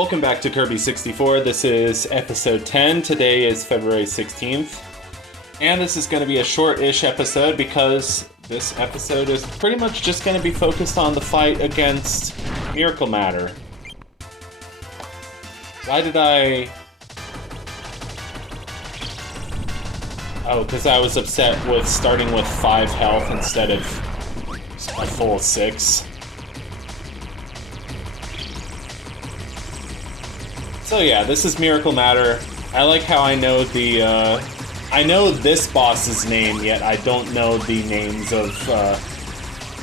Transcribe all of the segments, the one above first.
Welcome back to Kirby 64. This is episode 10. Today is February 16th. And this is going to be a short-ish episode because this episode is pretty much just going to be focused on the fight against Miracle Matter. Why did I... Oh, because I was upset with starting with 5 health instead of a full 6. So yeah, this is Miracle Matter. I like how I know the, I know this boss's name, yet I don't know the names of,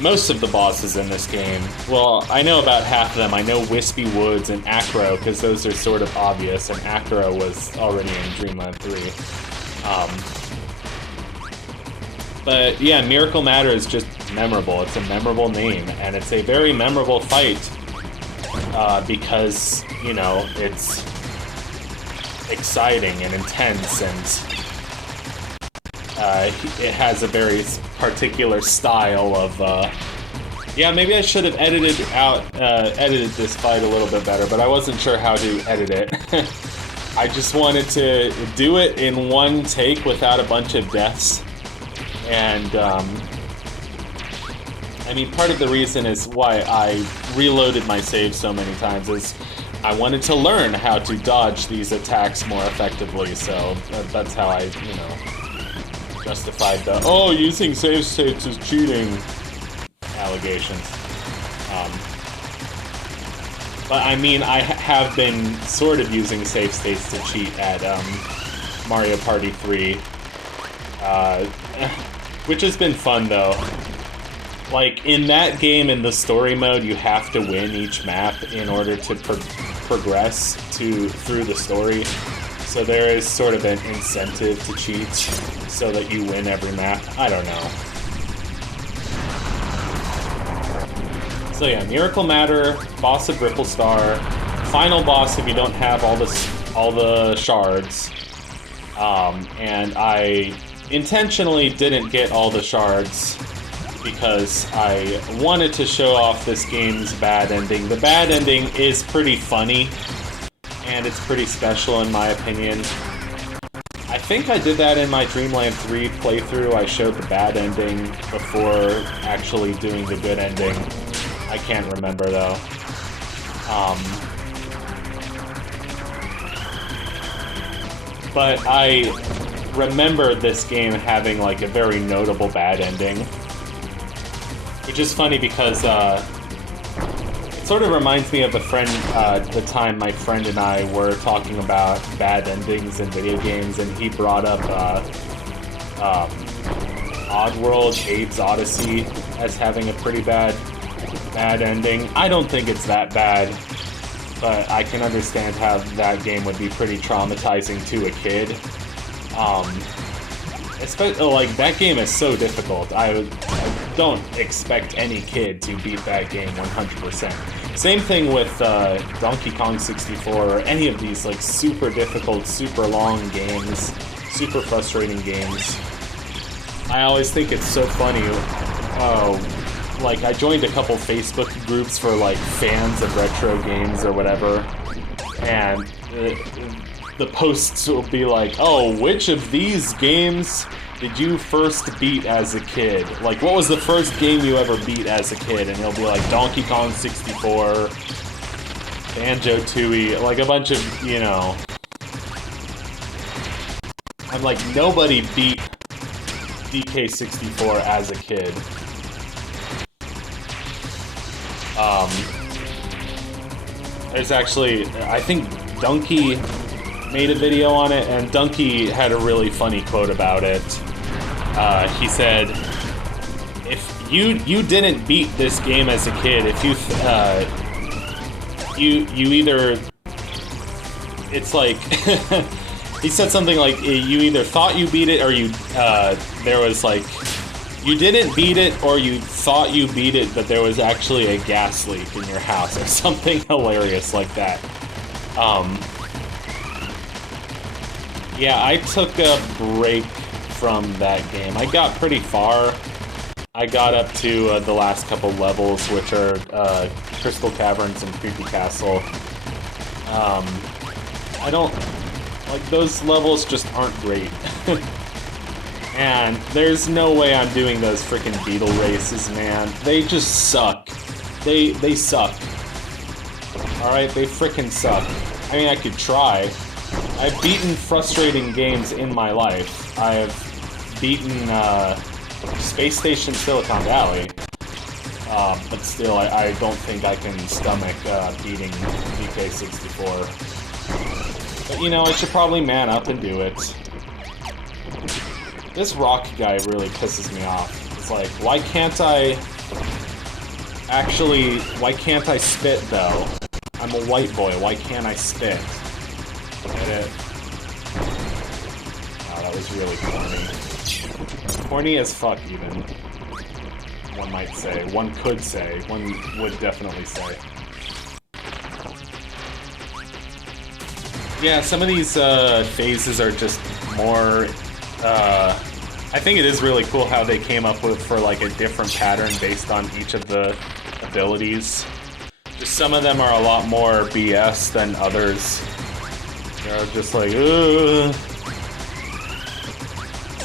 most of the bosses in this game. Well, I know about half of them. I know Wispy Woods and Acro, because those are sort of obvious, and Acro was already in Dreamland 3. But yeah, Miracle Matter is just memorable. It's a memorable name, and it's a very memorable fight, because, you know, it's exciting and intense, and it has a very particular style of, yeah, maybe I should have edited this fight a little bit better, but I wasn't sure how to edit it. I just wanted to do it in one take without a bunch of deaths, and, I mean, part of the reason is why I reloaded my save so many times is I wanted to learn how to dodge these attacks more effectively, so that's how I, you know, justified the, oh, using save states is cheating allegations. But I mean, I have been sort of using save states to cheat at Mario Party 3, which has been fun though. Like, in that game, in the story mode, you have to win each map in order to progress through the story. So there is sort of an incentive to cheat so that you win every map. I don't know. So yeah, Miracle Matter, boss of Ripple Star, final boss if you don't have all the shards. And I intentionally didn't get all the shards because I wanted to show off this game's bad ending. The bad ending is pretty funny, and it's pretty special in my opinion. I think I did that in my Dreamland 3 playthrough. I showed the bad ending before actually doing the good ending. I can't remember though. But I remember this game having like a very notable bad ending. Which is funny because it sort of reminds me of the time my friend and I were talking about bad endings in video games, and he brought up Oddworld Abe's Odyssey as having a pretty bad ending. I don't think it's that bad, but I can understand how that game would be pretty traumatizing to a kid. Especially, like, that game is so difficult. I don't expect any kid to beat that game 100%. Same thing with Donkey Kong 64 or any of these, like, super difficult, super long games, super frustrating games. I always think it's so funny. Like, I joined a couple Facebook groups for, like, fans of retro games or whatever, and the posts will be like, oh, which of these games did you first beat as a kid? Like, what was the first game you ever beat as a kid? And it'll be like Donkey Kong 64, Banjo-Tooie, like a bunch of, you know... I'm like, nobody beat DK64 as a kid. There's actually, I think Donkey made a video on it, and Donkey had a really funny quote about it. He said, if you didn't beat this game as a kid, if you either, it's like, he said something like, you either thought you beat it, or there was like, you didn't beat it, or you thought you beat it, but there was actually a gas leak in your house, or something hilarious like that. Yeah, I took a break from that game. I got pretty far. I got up to the last couple levels, which are Crystal Caverns and Creepy Castle. I don't... Like, those levels just aren't great. And there's no way I'm doing those freaking beetle races, man. They just suck. They suck. Alright, they freaking suck. I mean, I could try. I've beaten frustrating games in my life. I've beaten Space Station Silicon Valley. But still, I don't think I can stomach beating DK64. But you know, I should probably man up and do it. This rock guy really pisses me off. It's like, why can't I spit, though? I'm a white boy, why can't I spit? Get it? Oh, that was really corny. Corny as fuck, even. One might say. One could say. One would definitely say. Yeah, some of these phases are just more... I think it is really cool how they came up with for like a different pattern based on each of the abilities. Just some of them are a lot more BS than others. They're just like, ugh.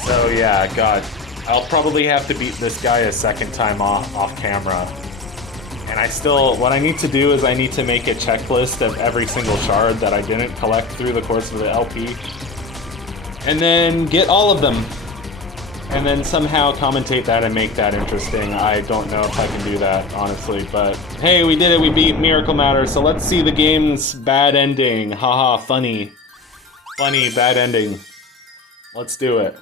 So yeah, God, I'll probably have to beat this guy a second time off camera. And what I need to do is I need to make a checklist of every single shard that I didn't collect through the course of the LP. And then get all of them. And then somehow commentate that and make that interesting. I don't know if I can do that, honestly, but hey, we did it, we beat Miracle Matter, so let's see the game's bad ending. Haha, funny. Funny, bad ending. Let's do it.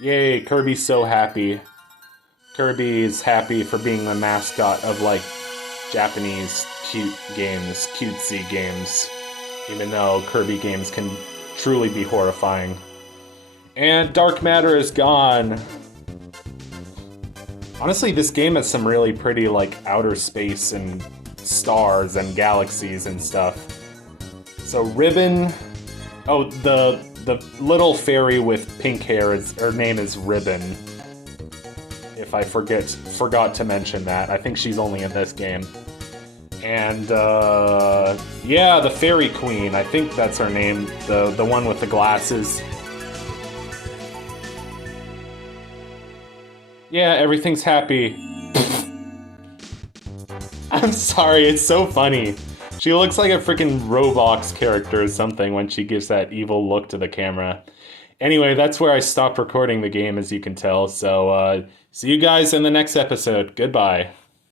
Yay, Kirby's so happy. Kirby is happy for being the mascot of, like, Japanese cute games, cutesy games. Even though Kirby games can truly be horrifying. And dark matter is gone. Honestly, this game has some really pretty, like, outer space and stars and galaxies and stuff. So Ribbon... Oh, the little fairy with pink hair, her name is Ribbon. If I forgot to mention that. I think she's only in this game. And, yeah, the Fairy Queen. I think that's her name. The one with the glasses. Yeah, everything's happy. I'm sorry, it's so funny. She looks like a freaking Roblox character or something when she gives that evil look to the camera. Anyway, that's where I stopped recording the game, as you can tell. So, see you guys in the next episode. Goodbye.